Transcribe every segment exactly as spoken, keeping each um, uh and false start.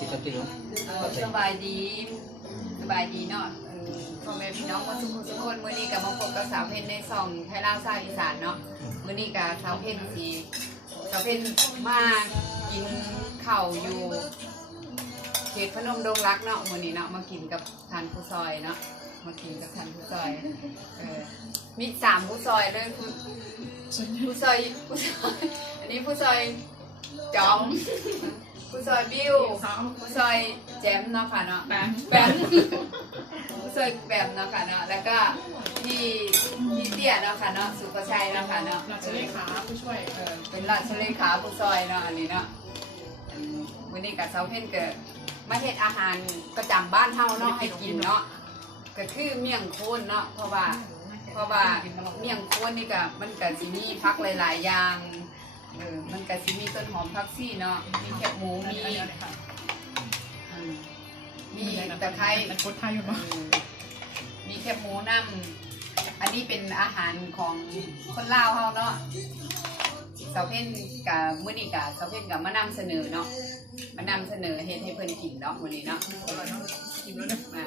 สติลสบายดีสบายดีเนาะพ่อแม่พี่น้องคนทุกคนทุกคนมื้อนี้กับมาพบกับสาวเพชรในซองไทยลาวซาอีสานเนาะมื้อนี้กับสาวเพชรสีสาวเพชรมากินข้าวอยู่เขตพนมดงรักเนาะมื้อนี้เนาะมากินกับทานผู้ซอยเนาะมากินกับทานผู้ซอยเออมีสามผู้ซอยเลยผู้ผู้ซอยผู้ซอยอันนี้ผู้ซอยจอมผู้ซอยบิวผู้ซอยแจมเนาะค่ะเนาะแบมแบมผู้ซอยแบมเนาะค่ะเนาะแล้วก็พี่พี่เตี้ยเนาะค่ะเนาะสุภชัยเนาะค่ะเนาะราชเลขาผู้ช่วยเออเป็นราชเลขาผู้ซอยเนาะอันนี้เนาะวันนี้กับเสาเพ่นเกิดมาเฮ็ดอาหารประจำบ้านเฮาเนาะให้กินเนาะก็คือเมี่ยงโคนเนาะเพราะว่าเพราะว่าเมี่ยงโคนนี่ก็มันก็สิมีผักหลายๆอย่างเออมันก็สิมีต้นหอมผักซี่เนาะมีแคบหมูมีมีตะไคร้มันกดไทยอยู่ปะมีแคบหมูน้ำอันนี้เป็นอาหารของคนลาวเฮาเนาะเสาเพ่นกับมื้อนี้กับเสาเพ่นกับมานำเสนอเนาะมานำเสนอเฮ็ดให้เพิ่นกินเนาะมื้อนี้เนาะกินแล้วนะ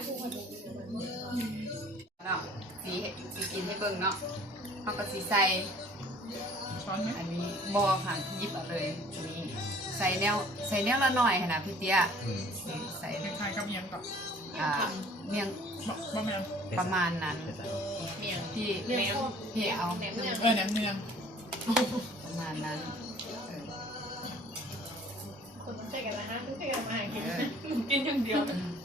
เนาะสีสีกินให้เบิ่งเนาะเฮาก็สิใส่ช้อนไหมอันนี้บ่ค่ะหยิบเอาเลยนี่ใส่แนวใส่แนวละหน่อยหั่นน่ะพี่เตี้ยใส่คล้ายๆกับเมียงกับอ่าเมียงบะเมียงประมาณนั้นเมียงพี่พี่เอาเออแหนมเนืองประมาณนั้นคนใช้กันนะฮะใช้กันมากินกินอย่างเดียว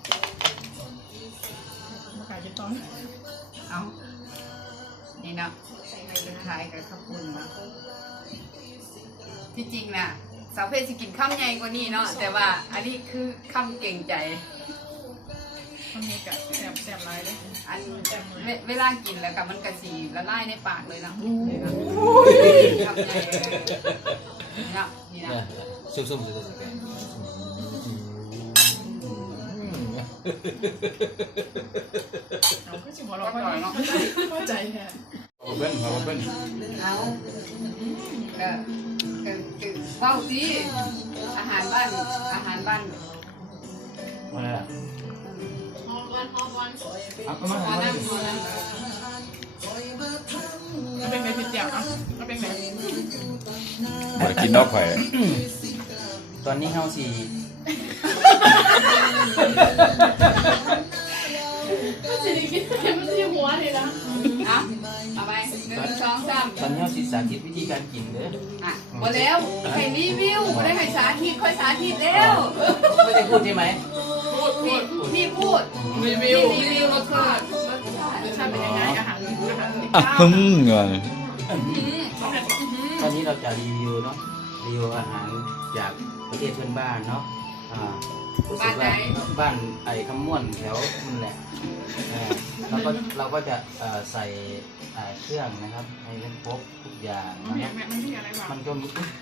มาขายจะต้องเอานี่เนาะคล้ายกับข้าวปุ้นเนาะที่จริงน่ะสาวเพชรจะกินข้าวใหญ่กว่านี้เนาะแต่ว่าอันนี้คือข้าวเก่งใจมันมีกะแสบแสบลายเลยอันเวลากินแล้วกับมันกระสีละลายในปากเลยนะข้าวใหญ่เนาะนี่นะซุ่มซุ่มซุ่มซุ่มเราก็ชิมหัวเราก็หน่อยเนาะเข้าใจแค่เอาเบิ้ลเอาเบิ้ลเอาเออเออเว้าสิอาหารบ้านอาหารบ้านมาแล้วฮอวันฮอวันเอามาหานั่งพอนั่งมันเป็นไงผิดอย่างอ่ะมันเป็นไงมากินนอกไข่ตอนนี้เฮาสี่มันจะกินมันจะหัวเลยนะเอาเอาไปหนึ่งสองสามตอนนี้เฮาสิสาธิตวิธีการกินเด้ออ่ะหมดแล้วให้รีวิวไม่ได้ให้สาธิตค่อยสาธิตแล้วไม่ได้พูดใช่ไหมพูดพูดพี่พูดรีวิวรีวิวรสชาติรสชาติเป็นยังไงอาหารอาหารอ่ะฮึ่มเงินตอนนี้เราจะรีวิวเนาะรีวิวอาหารจากประเทศเพื่อนบ้านเนาะอ่าบ้านไหนบ้านไอ้คำม่วนแถวนั่นแหละเราก็เราก็จะใส่เครื่องนะครับให้มันครบทุกอย่างนะมันก็มี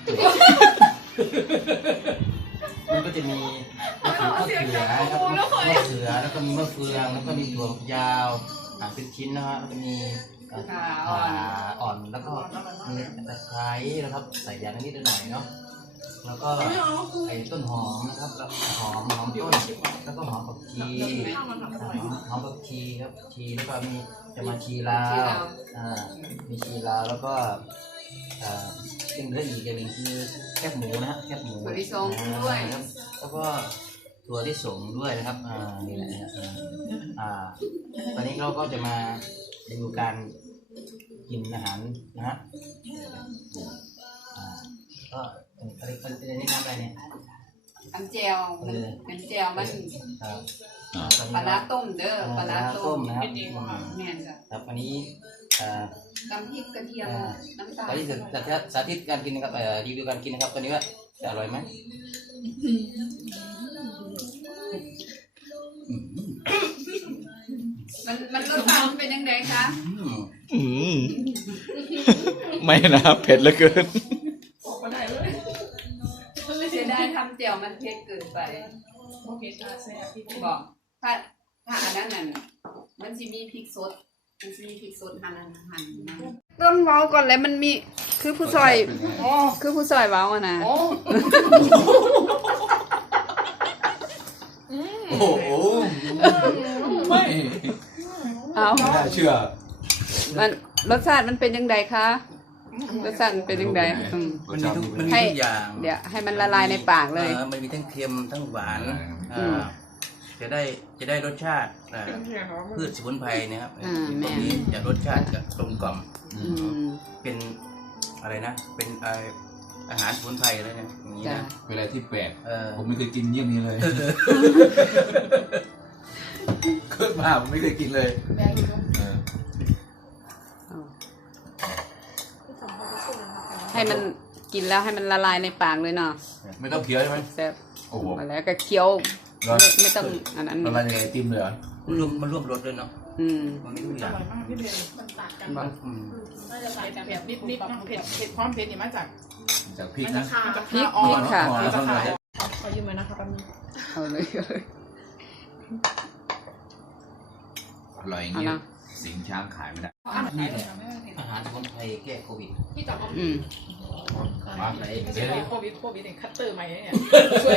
มันก็จะมีมะเขือมะเขือนะครับมะเขือแล้วก็มีมะเฟืองแล้วก็มีถั่วยาวหั่นเป็นชิ้นนะฮะแล้วก็มีขาอ่อนแล้วก็มีตะไคร้นะครับใส่ยานิดหน่อยเนาะแล้วก็ไอ้ต้นหอมนะครับแล้วหอมหอมต้นแล้วก็หอมผักชีหอมผักชีครับชีแล้วก็มีจะมาชีลาวอ่ามีชีลาวแล้วก็อ่าเป็นเรื่องอีกอย่างหนึ่งคือแคบหมูนะฮะแคบหมูถั่วลิสงด้วยแล้วก็ถั่วลิสงด้วยนะครับอ่านี่แหละอ่าตอนนี้เราก็จะมาดูการกินอาหารนะฮะก็อะไรอะไรนี่น้ำอะไรเนี่ยน้ำแจ่วน้ำแจ่วมันปลาร้าต้มเด้อปลาร้าต้มนะครับแม่นค่ะครับอันนี้ตำพริกกระเทียมน้ำตาลตอนนี้จะสาธิตการกินนะครับรีวิวการกินนะครับตอนนี้ว่าจะอร่อยไหมมันมันรสชาติเป็นยังไงคะอืมไม่นะเผ็ดเหลือเกินเสียดายทำเจียวมันเผ็ดเกินไปบอกถ้าถ้าอันนั้นน่ะมันจะมีพริกสดมันจะมีพริกสดหั่นหั่นต้องเว้าก่อนเลยมันมีคือผู้ซอยคือผู้ซอยเว้าอ่ะนะโอ้โหไม่เอาไม่น่าเชื่อมันรสชาติมันเป็นยังไงคะรสชาติมันเป็นยังไงอืมมันมีทุกมันมีให้ทุกอย่างเดี๋ยวให้มันละลายในปากเลยออมันมีทั้งเค็มทั้งหวานอืมอ่าจะได้จะได้รสชาติอ่าพืชสมุนไพรนะครับอ่าแม่ตรงนี้จะรสชาติจะกลมกล่อมอืมเป็นอะไรนะ เป็นอ่าอาหารสมุนไพรเลยเนี่ยอย่างนี้จ้ะนะเวลาที่แปลกเออผมไม่เคยกินเยี่ยงนี้เลยเกิดมาผมไม่เคยกินเลยเออให้มันกินแล้วให้มันละลายในปากเลยเนาะไม่ต้องเคี้ยวใช่ไหมแซ่บโอ้โหมาแล้วก็เคี้ยวเหรอไม่ไม่ต้องอันนั้นละลายยังไงไอติมเลยเหรอมันร่วมมันร่วมรสด้วยเนาะอืมมันมีทุกออย่าง ร่อยมากพี่เบลมันต่างกันบอกอืมน่าจะใส่แบบนิดๆเนาะเผ็ดเผ็ดความเผ็ดเนี่ยมาจากจากพริกมันจะนะคาพริกอ่อพริกนค่ะมันจะคาขอยืมมานะคะแป๊บนึงเอาเลยเอาเลยอร่อยอย่างเงี้ยเอานะสิงช้างขายไม่ได้นี่แหละอาหารสมุนไพรแก้โควิดพี่จับเอาอืมมาไหนไม่เดี๋ใช่ยวโควิดโควิดเนี่ยคัตเตอร์ใหม่เนี่ยช่วย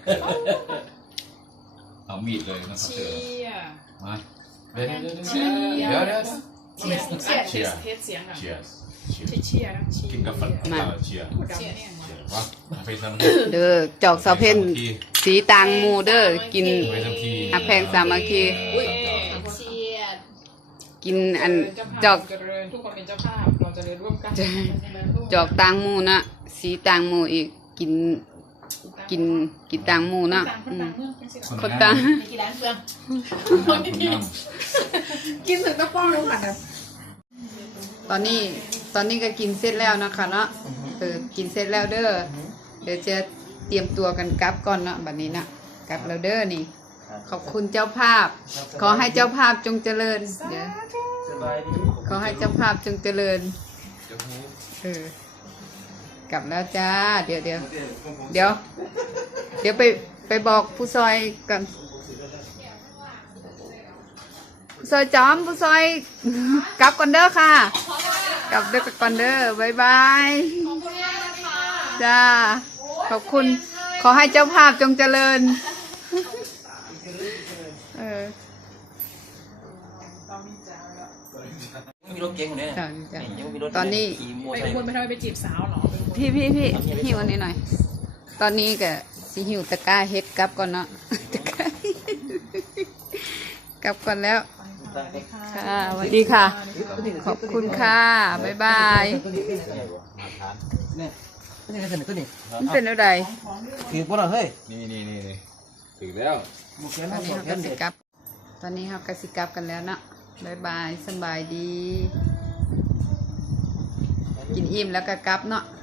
เอามีดเลยนะครัเชีบยร์มาเดี๋ยวเชียร์เดี๋ยวเดี๋ยวเชียร์เชียร์เทสเสียงอ่ะเชียร์เชียร์เชียร์นะเชียร์กินกับฝันเชียร์พูดดังเนี่ยเชียร์วะมาไปทำเด้อจอกเสาเพ่นสีตางหมูเด้อกินไปทำทีหักแพงสามัคคีอุ้ยเชียร์กินอันจจออก กเจริญทุกคนเป็นเจ้าภาพเราจะเรียนร่วมกันจอกตางหมูนะสีตางหมูอีกกินกินกินตางหมูนะอืมคนตางมีกี่ร้านเฟือง กินถึงตะป้องเลยค่ะแบบตอนนี้ตอนนี้ก็กินเสร็จแล้วนะคะเนาะเออกินเสร็จแล้วเด้อเดี๋ยวจะเตรียมตัวกันกลับก่อนเนาะบัดนี้นะกลับแล้วเด้อนี่ ขอบคุณเจ้าภาพ ขอให้เจ้าภาพจงเจริญเดี๋ยวสบายดีขอให้เจ้าภาพจงเจริญเออกลับแล้วจ้า เดี๋ยวเดี๋ยวเดี๋ยว เดี๋ยวไปไปบอกผู้ซอยกันผู้ซอยจอมผู้ซอย กลับก่อนเด้อค่ะ กลับเด้อก่อนเด้อบายบายจ้าขอบคุณ ขอให้เจ้าภาพจงเจริญเออไม่มีรถเก๋งเลยจ้ะจ้ะยังไม่มีรถตอนนี้ขี่มอไปเตอร์ไซควรค์ไปทำไมไปจีบสาวเหรอพี่พี่พี่หิวอันนี้หน่อย ตอนนี้ก็สิหิวตะกร้าเฮ็ดกลับก่อนเนาะ ตะกร้ากลับก่อนแล้ว ค่ะสวัสดีค่ะ ขอบคุณค่ะ บ๊ายบายเนี่ยนี่เสนอขึ้นนี่มันเป็นอะไรขี่ปุ๊บเหรอเฮ้ยนี่นี่นี่นี่ถึงแล้วหมวกแขนตอนหมนี้วกเราแขก็นสิเด็กกลับ ตอนนี้เราก็สิกลับกันแล้วเนาะบ๊ายบายสบายดี กินอิ่มแล้วก็กลับเนาะ